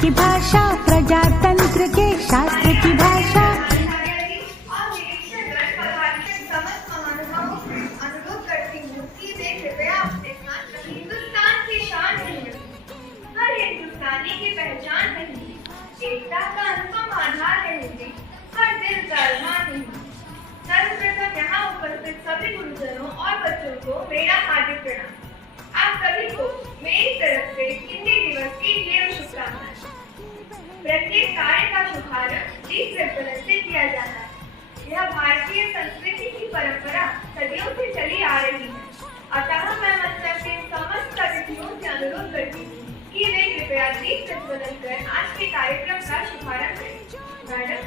की भाषा, प्रजातंत्र के शास्त्र की भाषा। अनुरोध करती हूँ कि वे कृपया अपने साथ हिंदुस्तान की शान रहेंगे। हर हिंदुस्तानी की पहचान रहेंगी, एकता का अनुपम आधार रहेंगे, हर दिल का अरमान रहेंगे। सर्वप्रथम यहाँ उपस्थित सभी गुरुजनों और बच्चों को मेरा हार्दिक प्रणाम। आप सभी को मेरी तरफ से हिंदी दिवस की ढेर शुभकामनाएं। प्रत्येक कार्य का शुभारंभ दीप प्रज्वलन से किया जाता है। यह भारतीय संस्कृति की परंपरा सदियों से चली आ रही है। अतः मैं मंच के समस्त अतिथियों से अनुरोध करती हूँ कि वे कृपया दीप प्रज्वलन कर आज के कार्यक्रम का शुभारंभ करें। मैडम,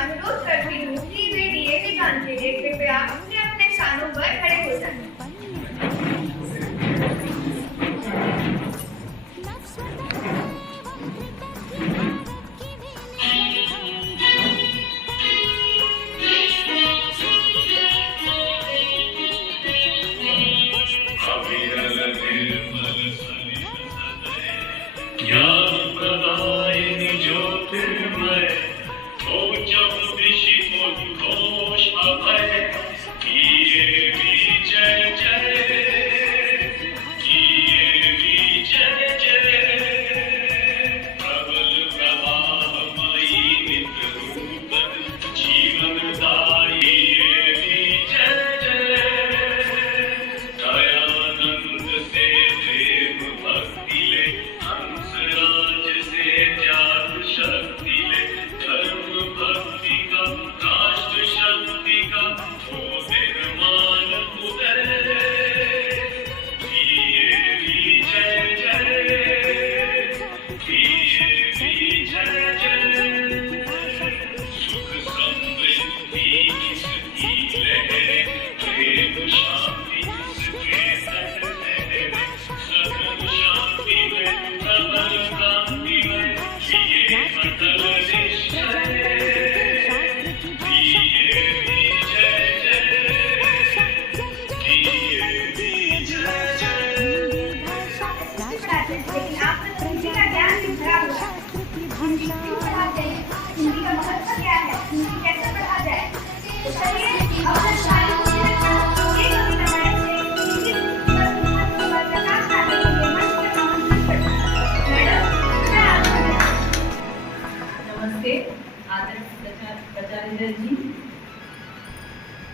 अनुरोध करती हूँ कि वे डीएवी गान के लिए कृपया अपने अपने स्थानों पर खड़े हो जाएं।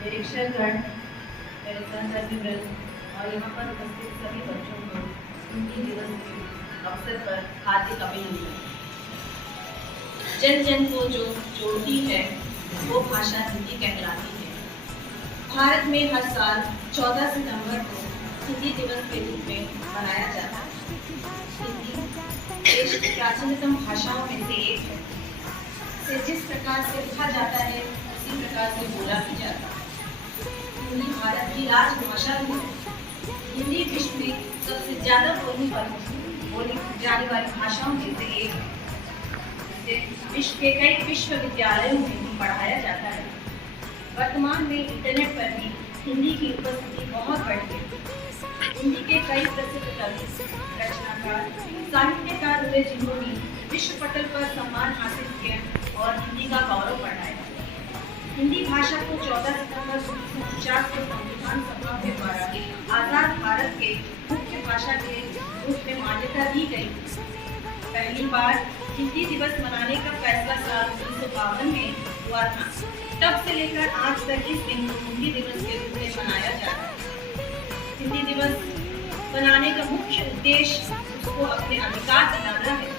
निरीक्षकगण, मेरे सहकर्मी वृंद और यहाँ पर उपस्थित सभी बच्चों को हिंदी दिवस के अवसर पर हार्दिक अभिनंदन। जन जन को जो जोड़ती है वो भाषा हिंदी कहलाती है। भारत में हर साल 14 सितंबर को हिंदी दिवस के रूप में मनाया जाता है। हिंदी देश की प्राचीनतम भाषाओं में से एक है। इसे जिस प्रकार से लिखा जाता है उसी प्रकार से बोला भी जाता है। हिंदी भारत की राजभाषा भी है। हिंदी विश्व में सबसे ज्यादा बोली जाने वाली भाषाओं में से एक है। इसे विश्व के कई विश्वविद्यालयों में भी पढ़ाया जाता है। वर्तमान में इंटरनेट पर भी हिंदी की उपस्थिति बहुत बढ़ी है। हिंदी के कई प्रसिद्ध कवि, रचनाकार, साहित्यकार हुए जिन्होंने विश्व पटल पर सम्मान हासिल किया और हिंदी का गौरव बढ़ाया। हिंदी भाषा को 14 सितंबर 1949 को संविधान सभा के द्वारा आजाद भारत के मुख्य भाषा के रूप में मान्यता दी गई। पहली बार हिंदी दिवस मनाने का फैसला साल 1952 में हुआ था। तब से लेकर आज तक इस दिन को हिंदी दिवस के रूप में मनाया जा रहा है। हिंदी दिवस मनाने का मुख्य उद्देश्य उसको अपने अधिकार दिलाना है।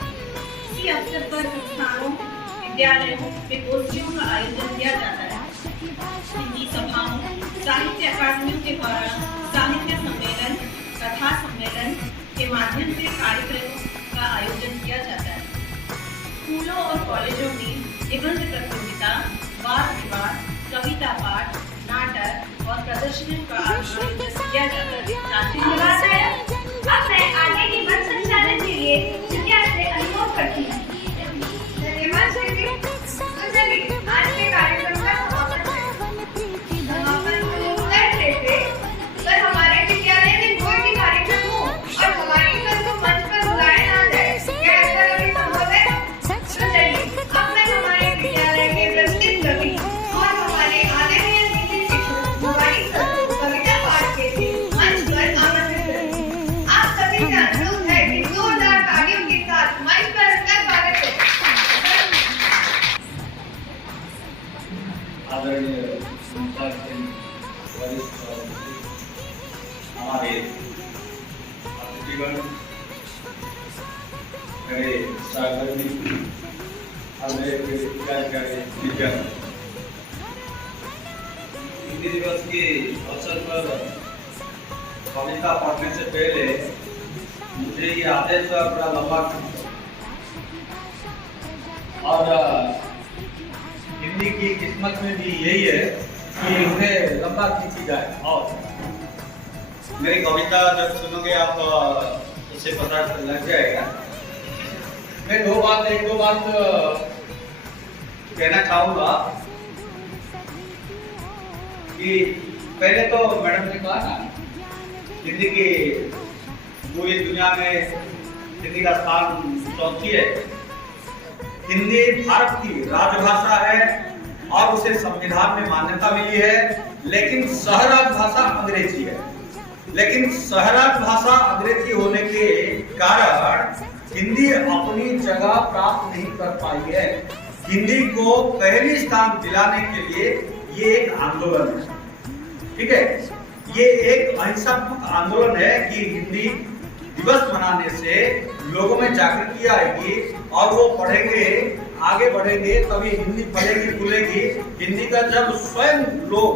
इसी अवसर पर संस्थानों, विद्यालयों में गोष्ठियों का आयोजन किया जाता है। हिंदी सभाओं, साहित्य अकादमियों के द्वारा साहित्य सम्मेलन, कथा सम्मेलन के माध्यम से कार्यक्रमों का आयोजन किया जाता है। स्कूलों और कॉलेजों में निबंध प्रतियोगिता, वाद विवाद, कविता पाठ, नाटक और प्रदर्शनियों का आयोजन किया जाता है। अब मैं आगे की मंच संचालन के लिए विद्या से अनुरोध करती हूँ। धन्यवाद श्री। तो चलिए आज के कार्यक्रम का समापन है। समापन कर लेते पर हमारे विद्यालय में कोई भी कार्यक्रम हो और हमारी सर को मंच पर बुलाया ना जाए, क्या ऐसा कभी संभव है? तो चलिए अब मैं हमारे विद्यालय के प्रतिष्ठित कवि और हमारे आदरणीय हिंदी शिक्षक हमारी सर को कविता पाठ के लिए मंच पर आमंत्रित करें। आप सभी का अनुरोध है कि जोरदार तालियों के साथ मंच पर उनका स्वागत करें। आदरणीय वरिष्ठ हमारे अतिथिगण, मेरे सहकर्मी और मेरे विद्यार्थी, हिंदी दिवस के अवसर पर कविता पढ़ने से पहले मुझे ये आदेश बड़ा लंबा और हिंदी की किस्मत में भी यही है कि इसे लंबा खींची जाए। और मेरी कविता जब सुनोगे आप उसे पता लग जाएगा। मैं एक दो बात कहना चाहूँगा कि पहले तो मैडम ने कहा ना, हिंदी की पूरी दुनिया में हिंदी का स्थान चौथी है। हिंदी भारत की राजभाषा है और उसे संविधान में मान्यता मिली है, लेकिन सहराज भाषा अंग्रेजी है। लेकिन सहराज भाषा अंग्रेजी होने के कारण हिंदी अपनी जगह प्राप्त नहीं कर पाई है। हिंदी को पहली स्थान दिलाने के लिए ये एक आंदोलन है, ठीक है। ये एक अहिंसात्मक आंदोलन है कि हिंदी दिवस मनाने से लोगों में जागृति आएगी और वो पढ़ेंगे, आगे बढ़ेंगे, तभी हिंदी फलेगी फूलेगी। हिंदी का जब स्वयं लोग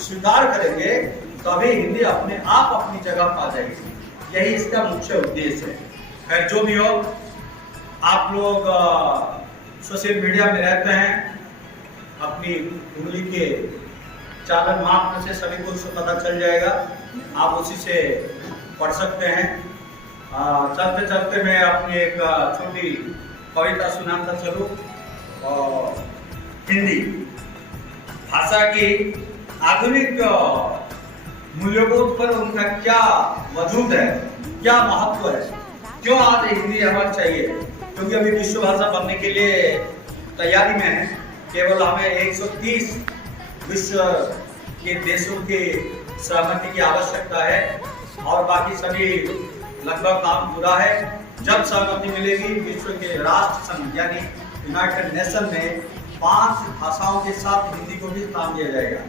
स्वीकार करेंगे तभी हिंदी अपने आप अपनी जगह पा जाएगी। यही इसका मुख्य उद्देश्य है। खैर जो भी हो, आप लोग सोशल मीडिया में रहते हैं, अपनी उंगली के चालन माप से सभी कुछ पता चल जाएगा, आप उसी से पढ़ सकते हैं। चलते चलते मैं अपनी एक छोटी कविता सुनाता चलूं। हिंदी भाषा की आधुनिक मूल्यबोध पर उनका क्या वजूद है, क्या महत्व है, क्यों आज हिंदी हमें चाहिए? क्योंकि अभी विश्व भाषा बनने के लिए तैयारी में है। केवल हमें 130 विश्व के देशों की सहमति की आवश्यकता है और बाकी सभी लगभग काम पूरा है। जब सहमति मिलेगी, विश्व के राष्ट्र संघ यानी यूनाइटेड नेशन में 5 भाषाओं के साथ हिंदी को भी स्थान दिया जाएगा।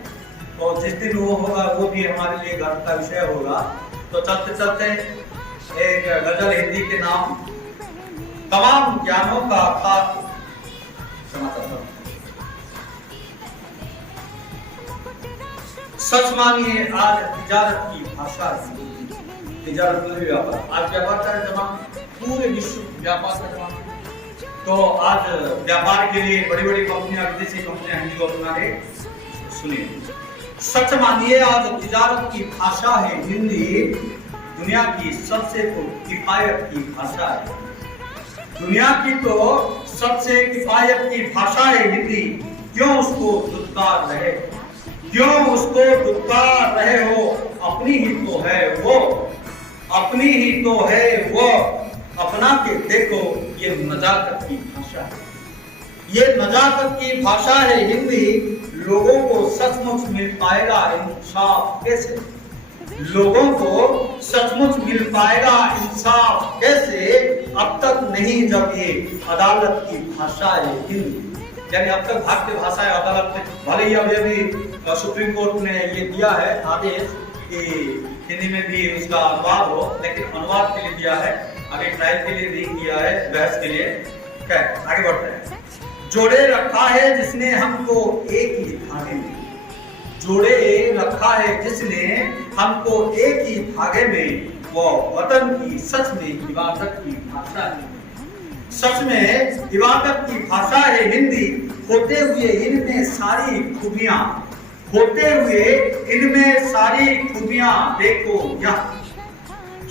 तो जिस दिन वो होगा वो भी हमारे लिए गर्व का विषय होगा। तो चलते चलते एक गजल हिंदी के नाम तमाम ज्ञानों का खाक समाता हूं। सच मानिए आज तिजारत की भाषा, तिजारत में व्यापार, आज व्यापार का जमाना, पूरे विश्व व्यापार का जमाना। तो आज व्यापार के लिए बड़ी बड़ी कंपनियां, विदेशी कंपनियां हिंदी को अपना रहे। सुनिए, सच मानिए आज तिजारत की भाषा है हिंदी, दुनिया की सबसे तो किफायत की भाषा है। दुनिया की तो सबसे किफायत की भाषा है हिंदी, क्यों उसको दुत्कार रहे, क्यों उसको दुत्कार रहे हो, अपनी ही तो है वो, अपनी ही तो है वो, अपना के देखो ये नजाकत की भाषा है। ये नजाकत की भाषा है हिंदी, लोगों को सचमुच मिल पाएगा इंसाफ कैसे? लोगों को सचमुच मिल पाएगा इंसाफ कैसे? अब तक नहीं जब ये अदालत की भाषा है हिंदी। यानी अब तक भारतीय भाषा है अदालत, भले ही अभी सुप्रीम कोर्ट ने ये दिया है आदेश कि हिंदी में भी उसका अनुवाद हो, लेकिन अनुवाद के लिए दिया है, आगे ट्रायल के लिए नहीं दिया है, बहस के लिए। खैर आगे बढ़ते हैं। जोड़े रखा है जिसने हमको एक ही धागे में, जोड़े रखा है जिसने हमको एक ही धागे में, वो वतन की सच में इबादत की भाषा है। सच में इबादत की भाषा है हिंदी, होते हुए इनमें सारी खूबियां, होते हुए इनमें सारी खूबियां देखो यहाँ।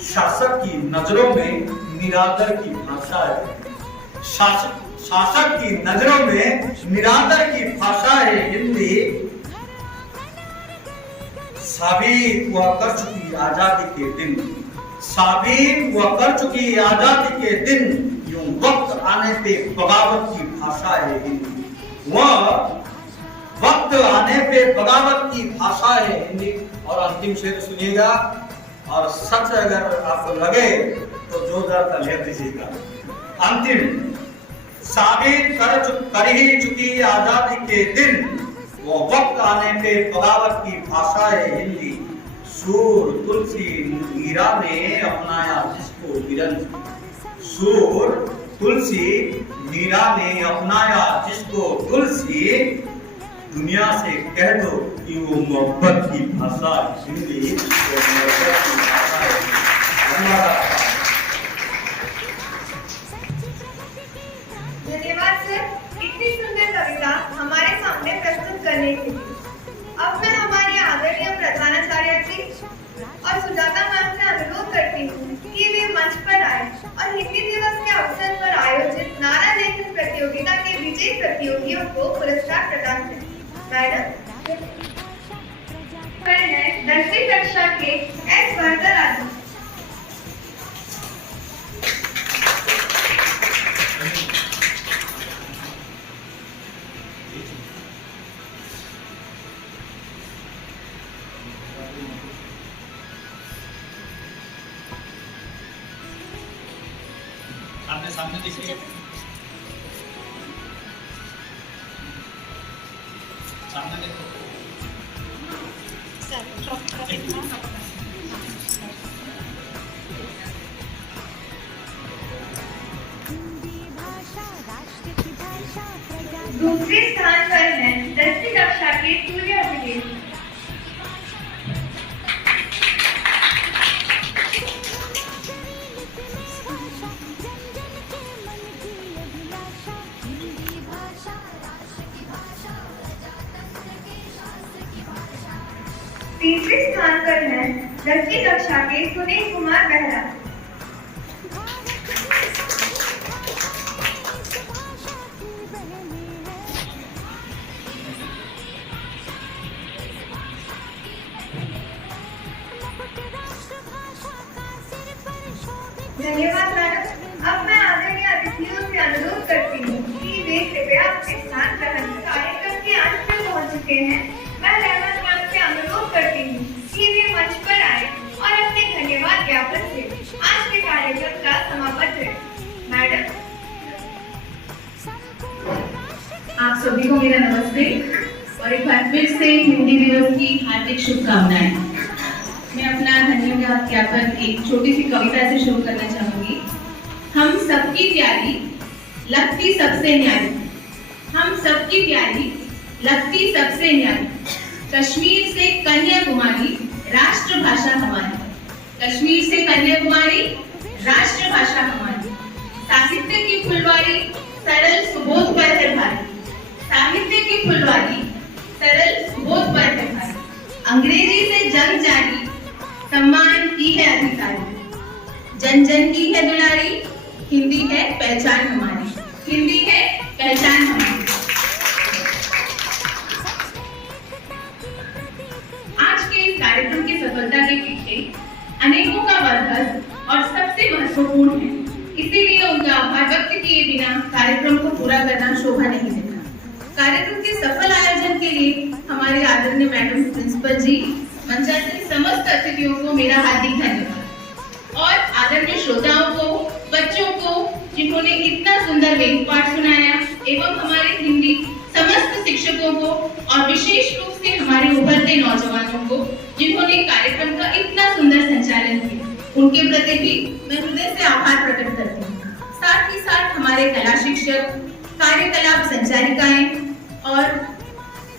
शासक की नजरों में निरादर की भाषा है, शासक की नजरों में निरादर की भाषा है हिंदी। साबित हुआ कर चुकी आजादी के दिन, साबित हुआ कर चुकी आजादी के दिन, यूं वक्त आने पे बगावत की भाषा है हिंदी। वह वक्त आने पे बगावत की भाषा है हिंदी। और अंतिम शेर सुनिएगा, और सच अगर आपको लगे तो जोरदार तालियां दीजिएगा। अंतिम, साबित कर ही चुकी आजादी के दिन, वो वक्त आने पे बगावत की भाषा है हिंदी। सूर तुलसी मीरा ने अपनाया जिसको विरन, सूर तुलसी मीरा ने अपनाया जिसको तुलसी, दुनिया से कह दो कि वो मोहब्बत की भाषा हिंदी, वो मोहब्बत की भाषा है। धन्यवाद सर, इतनी सुंदर कविता हमारे सामने प्रस्तुत करने के लिए। अब मैं हमारी आदरणीय प्रधानाचार्य जी और सुजाता मैम से अनुरोध करती हूँ कि वे मंच पर आए और हिंदी दिवस के अवसर पर आयोजित नारा लेखन प्रतियोगिता के विजयी प्रतियोगियों को पुरस्कार प्रदान करें। मैडम, 10वीं कक्षा के एस वरदराजन। सामने सामने देखिए, सामने देखो। दूसरे स्थान पर है 10वीं कक्षा के सूर्य अभिषेक। तीसरे स्थान पर है 10वीं कक्षा के सुनील कुमार बेहरा। धन्यवाद मैडम। अब मैं आदरणीय अतिथियों से अनुरोध करती हूँ कि वे कृपया अपने स्थान ग्रहण कर। कार्यक्रम के अंत में पहुँच चुके हैं। मैं रहमत मैम से अनुरोध करती हूँ कि वे मंच पर आए और अपने धन्यवाद ज्ञापन से आज के कार्यक्रम का समापन करें। मैडम, आप सभी को मेरा नमस्ते और एक बार फिर से हिंदी दिवस की हार्दिक शुभकामनाएं। मैं अपना धन्यवाद ज्ञापन एक छोटी सी कविता से शुरू करना चाहूंगी। हम सबकी प्यारी लगती सबसे न्यारी, हम सबकी प्यारी लगती सबसे न्यारी, कश्मीर से कन्याकुमारी राष्ट्रभाषा हमारी, कश्मीर से कन्याकुमारी राष्ट्रभाषा हमारी। साहित्य की फुलवारी सरल सुबोध पर है भारी, साहित्य की फुलवारी सरल सुबोध पर है भारी। अंग्रेजी से जंग जारी सम्मान की है अधिकारी, जन जन की है दुलारी, हिंदी है पहचान हमारी, हिंदी है पहचान हमारी। आज के इस कार्यक्रम की सफलता के पीछे अनेकों का वर्धन और सबसे महत्वपूर्ण है, इसीलिए उनका आभार व्यक्त किए बिना कार्यक्रम को पूरा करना शोभा नहीं देता। कार्यक्रम के सफल आयोजन अभिनंदन के लिए हमारे आदरणीय मैडम प्रिंसिपल जी, मंचासीन समस्त अतिथियों को मेरा हार्दिक धन्यवाद और आदरणीय श्रोताओं को, बच्चों को जिन्होंने इतना सुंदर वेद पाठ सुनाया एवं हमारे हिंदी समस्त शिक्षकों को और विशेष रूप से हमारे उभरते नौजवानों को जिन्होंने कार्यक्रम का इतना सुंदर संचालन किया, उनके प्रति भी मैं हृदय से आभार प्रकट करती हूँ। साथ ही साथ हमारे कला शिक्षक, कार्यकलाप संचालिकाएं और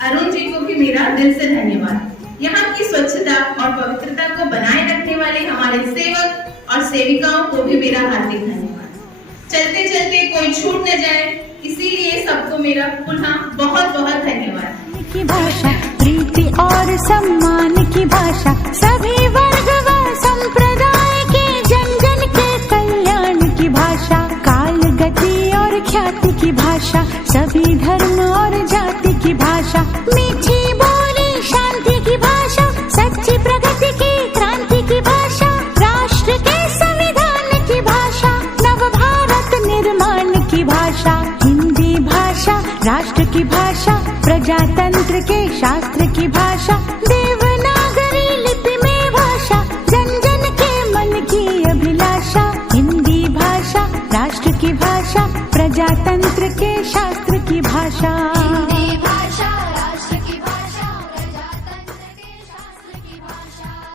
अरुण जी को भी मेरा दिल से धन्यवाद। यहाँ की स्वच्छता और पवित्रता को बनाए रखने वाले हमारे सेवक और सेविकाओं को भी मेरा हार्दिक धन्यवाद। चलते चलते कोई छूट न जाए, इसीलिए सबको मेरा पुनः बहुत बहुत धन्यवाद। की भाषा प्रीति और सम्मान की भाषा, सभी वर्ग व संप्रदाय के जन जन के कल्याण की भाषा, काल गति और ख्याति की भाषा, सभी धर्म और जाति की भाषा, मीठी बोली शांति की भाषा, सच्ची प्रगति की क्रांति की भाषा, राष्ट्र के संविधान की भाषा, नव भारत निर्माण की भाषा, हिंदी भाषा राष्ट्र की भाषा, प्रजातंत्र के शास्त्र की भाषा, देवनागरी लिपि में भाषा, जन जन के मन की अभिलाषा, हिंदी भाषा राष्ट्र की भाषा, प्रजातंत्र के शास्त्र की भाषा।